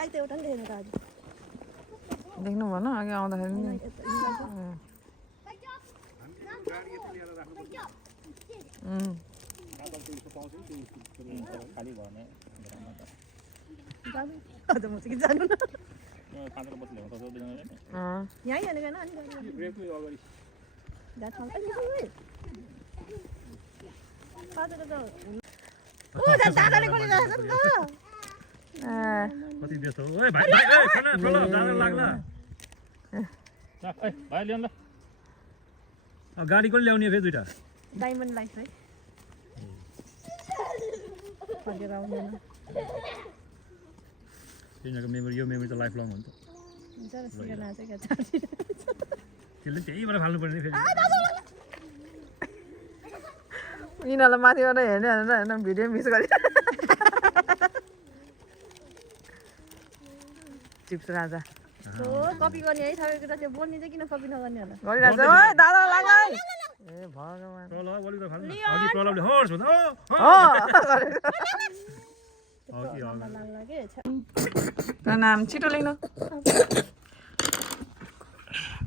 गाई त एउटा नि देखेन त आज देख्नु भएन अघि आउँदाखेरि नि आज म चाहिँ जानु न यहीँ हानेको होइन अनि दादाले बोलिरहेको छ कति देश हो ओए भाइ भाइ ए खाना ठोलो दादा लाग्ला ए भाइ ल्याउन ल गाडी कसले ल्याउने फेरि दुईटा डायमन्ड लाइफ है फर्केर आउँदैन तिनीहरूको मेमोरी यो मेमोरी त लाइफ लङ हो नि त हुन्छ र सिका नाचेको त्यसले त्यहीबाट फाल्नु पर्ने फेरि यिनीहरूलाई माथिबाट हेर्ने होइन भिडियो मिस गरे चिप्स राजा कपी गर्ने है सबैको त त्यो बोल्ने चाहिँ किन कपी नगर्ने होला गरिरहेछ ओए दादा लाग्ला ए भगवान प्रलव अलिकति फाल्नु अघि प्रलवले हर्स भन्दा प्रणाम छिटो लेख्नु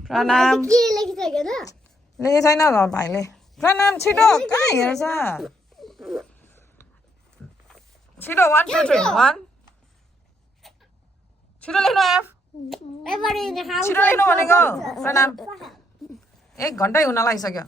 प्रणाम लेखे छैन भाइले प्रणाम छिटो कहाँ हेर्छ छिटो 1 2 3 1 छिटो लेख्नु एफ छिटो लेख्नु भनेको प्रणाम 1 घन्टै हुन लागिसक्यो